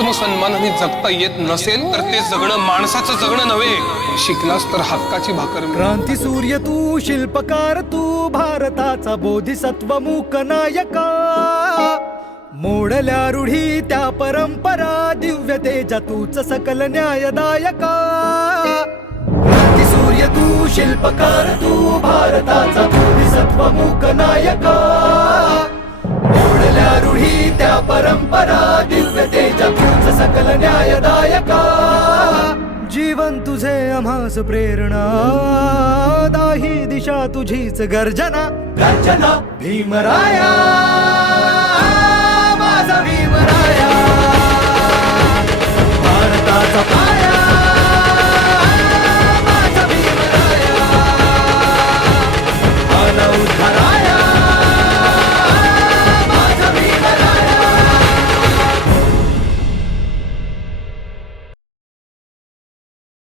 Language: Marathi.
आत्मसन्मानाने जगता येत नसेल तर ते जगणं माणसाचं जगणं नव्हे. शिकलास तर हक्काची भाकर मिळेल. क्रांती सूर्य तू, शिल्पकार तू, भारताचा बोधिसत्व मूक नायका. मोडल्या रूढी त्या परंपरा, दिव्य तेजा तूच सकल न्यायदायका. क्रांती सूर्य तू, शिल्पकार तू, भारताचा बोधिसत्व मूक नायका. मोडल्या रूढी त्या परंपरा, दिव्य तेजा तूच सकल न्यायदायका. जीवन तुझे आम्हास प्रेरणा, दाही दिशा तुझीच गर्जना. गर्जना भीमराया, माझा भीमराया, भारताचा